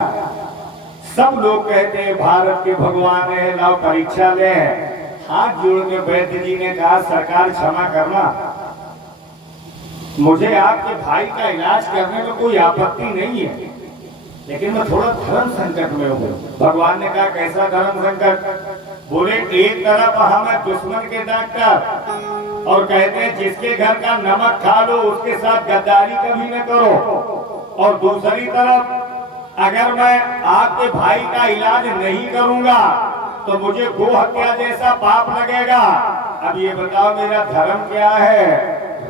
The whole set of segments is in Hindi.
सब लोग कहते हैं भारत के भगवान है, लाओ परीक्षा ले। हाथ जोड़ के वैद्य जी ने कहा सरकार क्षमा करना, मुझे आपके भाई का इलाज करने में कोई आपत्ति नहीं है, लेकिन मैं थोड़ा धर्म संकट में हूँ। भगवान ने कहा कैसा धर्म संकट? बोले एक तरफ हम दुश्मन के डॉक्टर और कहते हैं जिसके घर का नमक खा लो उसके साथ गद्दारी कभी न करो, और दूसरी तरफ अगर मैं आपके भाई का इलाज नहीं करूंगा तो मुझे गो हत्या जैसा पाप लगेगा। अब ये बताओ मेरा धर्म क्या है?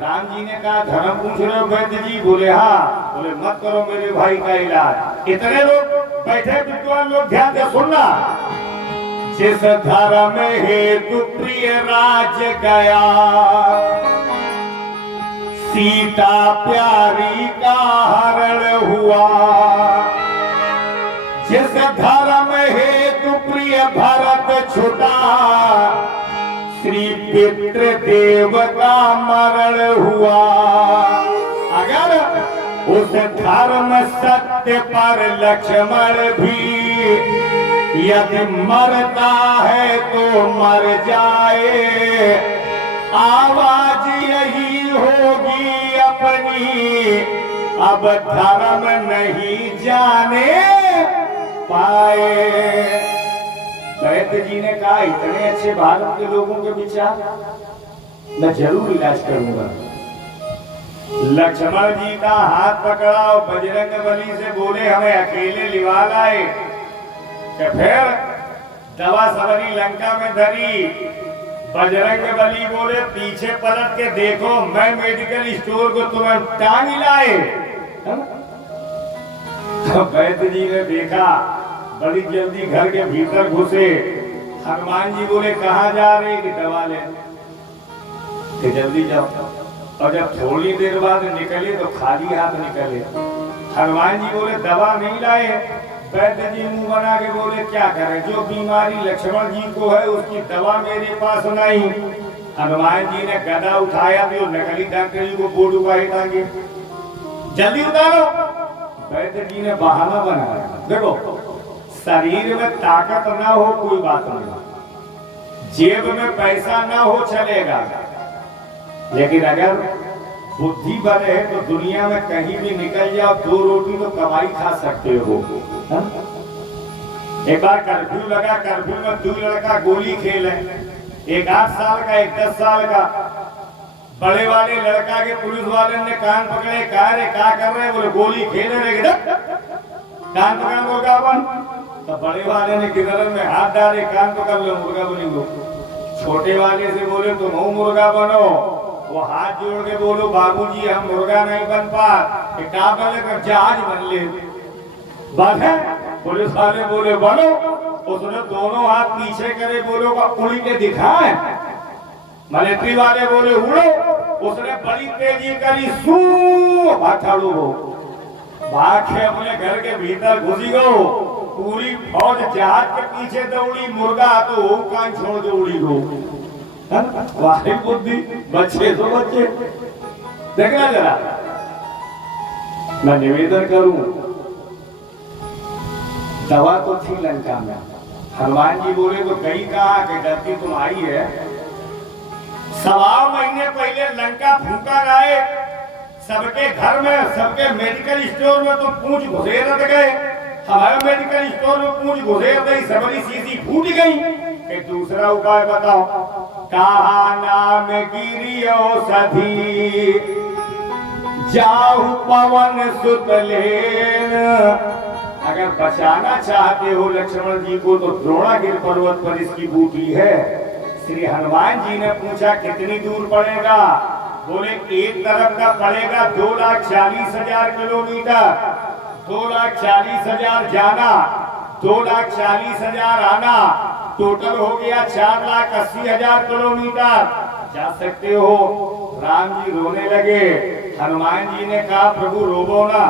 राम जी ने कहा धर्म पूछ रहे हो वैद्य जी? बोले हाँ। बोले मत करो मेरे भाई का इलाज। इतने लोग बैठे विद्वान लोग ध्यान से सुनना। जिस धर्म हेतु प्रिय राज गया, सीता प्यारी का हरण हुआ। जिस धर्म हेतु प्रिय भरत छुटा, श्री पितृ देव का मरण हुआ। अगर उस धर्म सत्य पर लक्ष्मण भी यदि मरता है तो मर जाए, आवाज यही होगी अपनी, अब धर्म नहीं जाने पाए। वैद्य जी ने कहा इतने अच्छे भारत के लोगों के विचार, मैं जरूर इलाज करूंगा। लक्ष्मण जी का हाथ पकड़ा और बजरंग बली से बोले हमें अकेले लिवा लाए। फिर दवा सबरी लंका में धरी। बजरंग बली बोले पीछे पलट के देखो, मैं मेडिकल स्टोर को तुम्हें टांग लाए। तो वैद्य जी ने देखा, बड़ी जल्दी घर के भीतर घुसे। हनुमान जी बोले कहाँ जा रहे? कि दवा ले। कि जल्दी जाओ। और जब थोड़ी देर बाद निकले तो खाली हाथ निकले। हनुमान जी बोले दवा नहीं लाए? वैद्य जी मुंह बना के बोले क्या करें, जो बीमारी लक्ष्मण जी को है उसकी दवा मेरे पास नहीं। हनुमान जी ने गदा उठाया तो नकली डॉक्टर जी को बोर्ड उपाय टांगे, जल्दी उतारो। वैद्य जी ने बहाना बनाया। देखो शरीर में ताकत ना हो कोई बात नहीं, जेब में पैसा ना हो चलेगा, लेकिन अगर बुद्धि बने है तो दुनिया में कहीं भी निकल जाओ, 2 रोटी तो कमाई खा सकते हो। एक बार कर्फ्यू लगा, कर्फ्यू में 2 लड़का गोली खेले, एक 8 साल का एक 10 साल का। बड़े वाले लड़का के पुलिस वाले ने कान पकड़े, कहा रे क्या कर रहे? बोले गोली खेल रहे। कान पकड़ मुर्गा बन। तो बड़े वाले ने किधर में हाथ डाले, कान पकड़ लो मुर्गा बनी हो। छोटे वाले से बोले तुम हो मुर्गा बनो। वो हाथ जोड़ के बोलो बाबूजी हम मुर्गा नहीं बन पा, कर जहाज बन ले। बात है? पुलिस वाले बोले बनो। उसने दोनों हाथ पीछे करे, बोलो का उड़ी के दिखाए। मिलिट्री वाले बोले उड़ो। उसने बड़ी तेजी करी, सू भाठाड़ू हो भाग के अपने घर के भीतर घुसी गो। पूरी फौज जहाज के पीछे दौड़ी, मुर्गा तो वो कान छोड़ के उड़ी गो। वाही बुद्धि, बच्चे तो बच्चे। देखना जरा, मैं निवेदन करूं, दवा तो थी लंका में। हनुमान जी बोले तो कहीं कहा कि डरती तुम आई है। 1.25 महीने पहले लंका भूखा रहे, सबके घर में सबके मेडिकल स्टोर में तो पूंछ घुसे रह गए। हमारे मेडिकल स्टोर में पूंछ घुसे गई, सबरी शीशी फूट गई। एक दूसरा उपाय बताओ। कहा नाम गिरियो सधी, जाहु पवन सुत लेन। अगर बचाना चाहते हो लक्ष्मण जी को तो द्रोणागिर पर्वत पर इसकी बूटी है। श्री हनुमान जी ने पूछा कितनी दूर पड़ेगा? बोले एक तरफ का पड़ेगा 2,40,000 किलोमीटर। 2,40,000 जाना, 2,40,000 आना, टोटल हो गया 4,80,000 किलोमीटर। जा सकते हो। राम जी रोने लगे। हनुमान जी ने कहा प्रभु रोबो ना,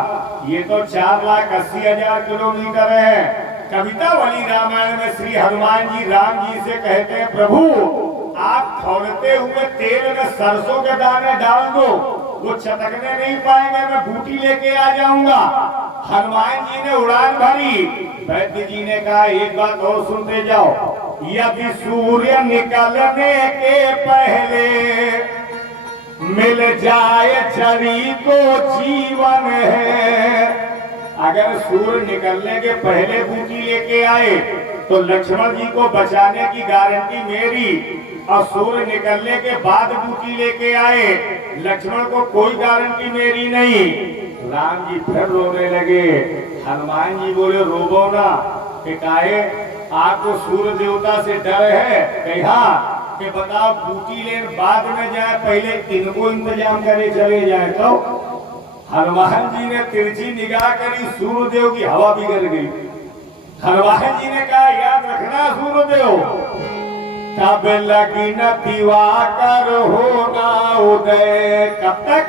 ये तो 4,80,000 किलोमीटर है। कविता वाली रामायण में श्री हनुमान जी राम जी से कहते हैं प्रभु आप खौलते हुए तेल में सरसों के दाने डाल दो, वो चटकने नहीं पाएंगे, मैं बूटी लेके आ जाऊंगा। हनुमान जी ने उड़ान भरी। वैद्य जी ने कहा एक बात और सुनते जाओ, यदि सूर्य निकलने के पहले मिल जाए छड़ी को जीवन है। अगर सूर्य निकलने के पहले बूटी लेके आए तो लक्ष्मण जी को बचाने की गारंटी मेरी, और सूर्य निकलने के बाद बूटी लेके आए लक्ष्मण को कोई गारंटी मेरी नहीं। राम जी फिर रोने लगे। हनुमान जी बोले रोबो ना, कि काहे आपको सूर्य देवता से डर है? कहा कि बताओ बूटी लेन बाद में जाए, पहले इनको इंतजाम करे चले जाए। तो हनुमान जी ने तिरछी निगाह करी, सूर्य देव की हवा बिगड़ गई। हनुमान जी ने कहा याद रखना सूर्यदेव, तब लगी न दिवाकर होना उदय। कब तक?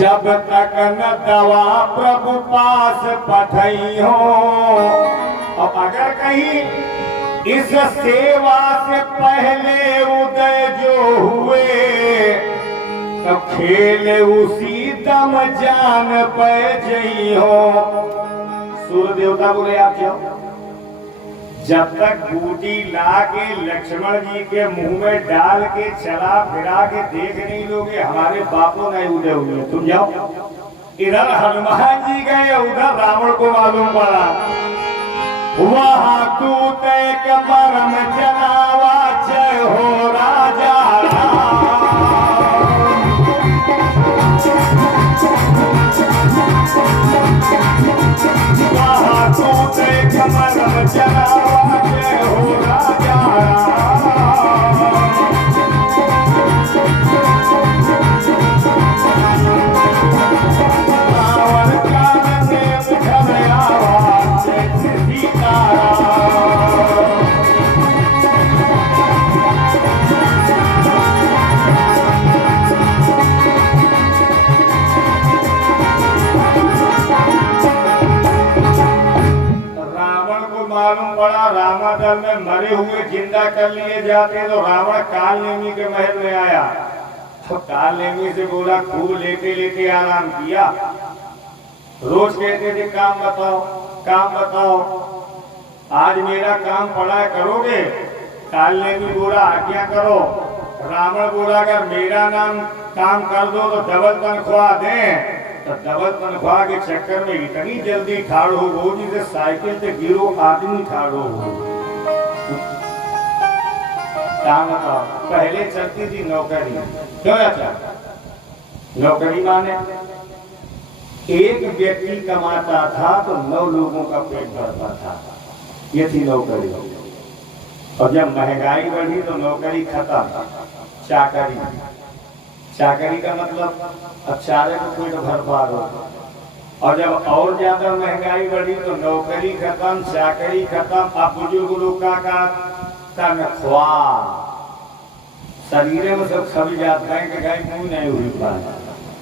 जब तक न दवा प्रभु पास पठई हो। अब अगर कहीं इस सेवा से पहले उदय जो हुए तो खेल उसी दम जान पे जई हो। सूर्य देवता बोले आप जाओ, जब तक बूटी ला के लक्ष्मण जी के मुंह में डाल के चला फिरा के देख नहीं लोगे, हमारे बापों नहीं उदय हुए, तुम जाओ। इधर हनुमान जी गए, उधर रावण को मालूम पड़ा। वहां तू तय मरम जनावा, जय हो राजा वहां तू तय मरम जनावा, जय हो राजा रावण कान से बुझल आवाज, सीताराम। मालूम पड़ा रामादल में मरे हुए जिंदा कर लिए जाते, तो रावण काल नेमी के महल में आया। तो काल नेमी से बोला खूब लेटे लेटे आराम किया। रोज कहते थे काम बताओ काम बताओ, आज मेरा काम पड़ा करोगे? काल नेमी बोला आज्ञा करो। रावण बोला अगर मेरा नाम काम कर दो तो डबल तनख्वाह दें। तो डबल तनख्वाह के चक्कर में इतनी जल्दी ठाड़ हो गो जिसे साइकिल से गिरो आदमी ठाड़ हो। पहले चलती थी नौकरी, क्यों अच्छा? नौकरी माने एक व्यक्ति कमाता था तो 9 लोगों का पेट भरता था, ये थी नौकरी। और जब महंगाई बढ़ी तो नौकरी खत्म, चाकरी। चाकरी का मतलब अब चारे को पेट भर पा रहा। और जब और ज्यादा महंगाई बढ़ी तो नौकरी खत्म, चाकरी खत्म। अब बुजुर्ग लोग का तनख्वाह शरीर में सब सभी जात बैंक गई मुंह नहीं हुई पाए।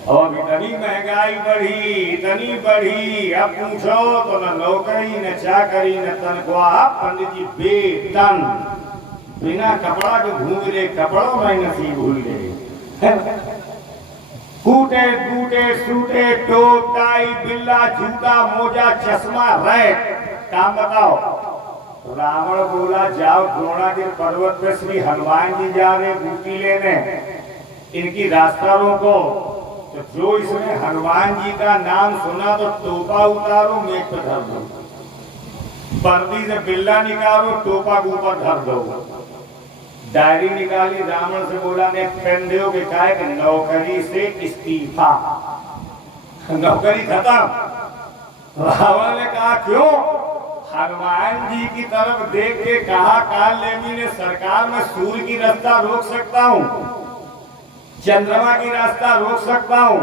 और इतनी महंगाई बढ़ी, इतनी बढ़ी, अब पूछो तो न नौकरी न चाकरी न तनख्वाह। पंडित जी बेतन, बिना कपड़ा के घूम रहे, कपड़ों में नसीब भूल गए। कूटे टूटे सूटे टोप टाई बिल्ला जूता मोजा चश्मा रैट, काम बताओ। रावण बोला जाओ द्रोणागिर पर्वत पे श्री हनुमान जी जा रहे बूटी लेने, इनकी रास्ता रोको। तो जो इसने हनुमान जी का नाम सुना तो टोपा उतारो मेज पे धर दो, पर्दी से बिल्ला निकालो टोपा के ऊपर धर दो। डायरी निकाली, रावण से बोला ने पेन दो कि क्या है, नौकरी से इस्तीफा, नौकरी खत्म। रावण ने कहा क्यों? हनुमान जी की तरफ देख के कहा काल नेमी ने सरकार में सूर्य की रास्ता रोक सकता हूँ, चंद्रमा की रास्ता रोक सकता हूँ,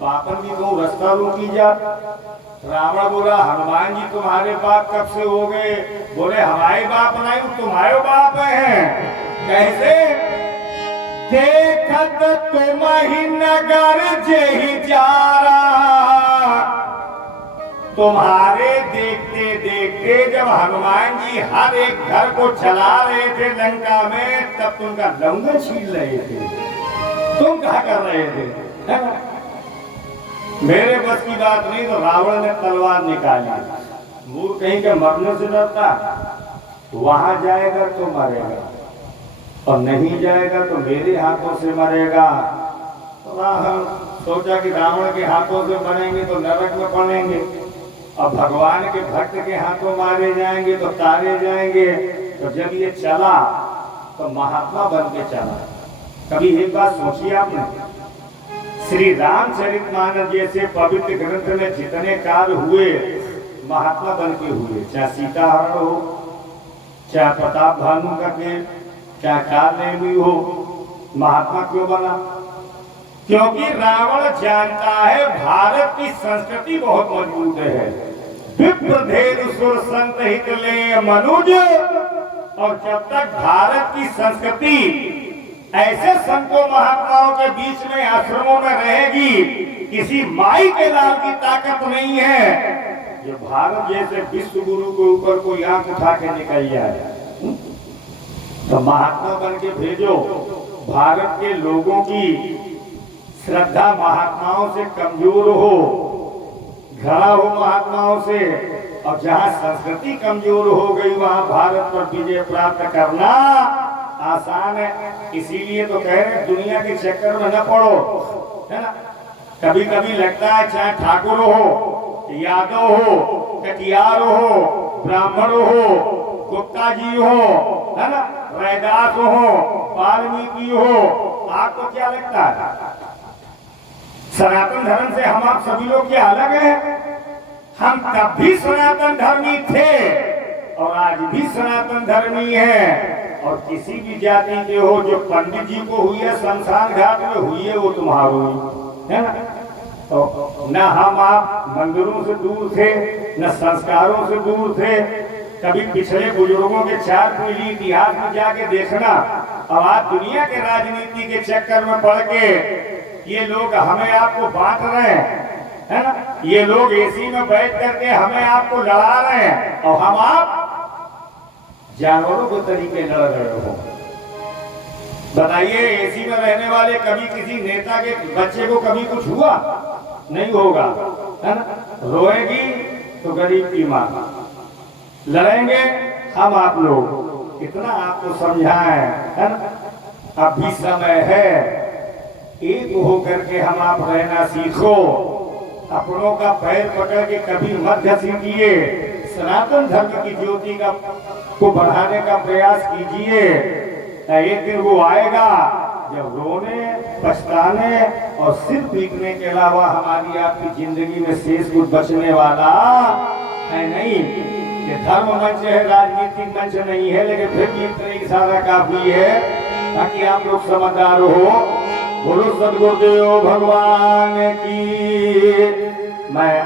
पापन की को रास्ता रोकी जा। रावण बोला हनुमान जी तुम्हारे बाप कब से हो गए? बोले हमारे बाप नहीं तुम्हारे बाप हैं। कैसे? देखत तुम ही नगर जेहि जारा, तुम्हारे देखते देखते जब हनुमान जी हर एक घर को चला रहे थे लंका में, तब तुमका लौंगा छीन रहे थे, तुम क्या कर रहे थे? मेरे बस की बात नहीं तो रावण ने तलवार निकाली। मूर्ख कहीं के मरने से डरता, वहां जाएगा तो मरेगा और नहीं जाएगा तो मेरे हाथों से मरेगा। तो रावण सोचा कि रावण के हाथों से मरेंगे तो नरक में पड़ेंगे और भगवान के भक्त के हाथों मारे जाएंगे तो तारे जाएंगे। तो जब ये चला तो महात्मा बन के चला। कभी एक बात सोचिए आपने, श्री रामचरितमानस जैसे पवित्र ग्रंथ में जितने काल हुए महात्मा बन के हुए, चाहे सीताहरण हो, चाहे प्रताप भानु का खेल, चाहे काल नेमी हो, महात्मा क्यों बना? क्योंकि रावण जानता है भारत की संस्कृति बहुत मजबूत है। विप्रधेनु सुर संत हित ले मनुज, और जब तक भारत की संस्कृति ऐसे संतों महात्माओं के बीच में आश्रमों में रहेगी, किसी माई के लाल की ताकत नहीं है जो भारत जैसे विश्व गुरु के ऊपर कोई आंख उठा के निकल जाए। तो महात्मा बन के भेजो। भारत के लोगों की श्रद्धा महात्माओं से कमजोर हो, घड़ा हो महात्माओं से, और जहाँ संस्कृति कमजोर हो गई वहाँ भारत पर विजय प्राप्त करना आसान है। इसीलिए तो कह रहे दुनिया के चक्कर में न पड़ो, है ना। कभी कभी लगता है चाहे ठाकुर हो, यादव हो, कटियार हो, ब्राह्मण हो, गुप्ता जी हो, है ना, रैदास हो, वाल्मीकि हो, आपको क्या लगता है सनातन धर्म से हम आप सभी लोग क्या अलग हैं? हम तब भी सनातन धर्मी थे और आज भी सनातन धर्मी हैं। और किसी भी जाति के हो, जो पंडित जी को हुई है शमशान घाट में हुई है वो तुम्हारो है ना। तो न हम आप मंदिरों से दूर थे, न संस्कारों से दूर थे। कभी पिछले बुजुर्गों के 4 पीढ़ी इतिहास में जाके देखना। अब आज दुनिया के राजनीति के चक्कर में पड़ के ये लोग हमें आपको बांट रहे हैं, है ना। ये लोग एसी में बैठ करके हमें आपको लड़ा रहे हैं और हम आप जानवरों के तरीके लड़ रहे हो। बताइए, एसी में रहने वाले कभी किसी नेता के बच्चे को कभी कुछ हुआ? नहीं होगा, है ना। रोएगी तो गरीब की मां, लड़ेंगे हम आप लोग। इतना आपको समझाएं, है ना। अब भी समय है, एक होकर के हम आप रहना सीखो। अपनों का पैर पकड़ के कभी मत घसीटिए। सनातन धर्म की ज्योति का को बढ़ाने का प्रयास कीजिए। एक दिन वो आएगा जब रोने, पछताने और सिर पीटने के अलावा हमारी आपकी जिंदगी में शेष कुछ बचने वाला है नहीं। ये धर्म मंच है, राजनीतिक मंच नहीं है, लेकिन फिर भी इतना इशारा काफी है ताकि आप लोग समझदार हो। बोलो सद्गुरुदेव भगवान की। मैं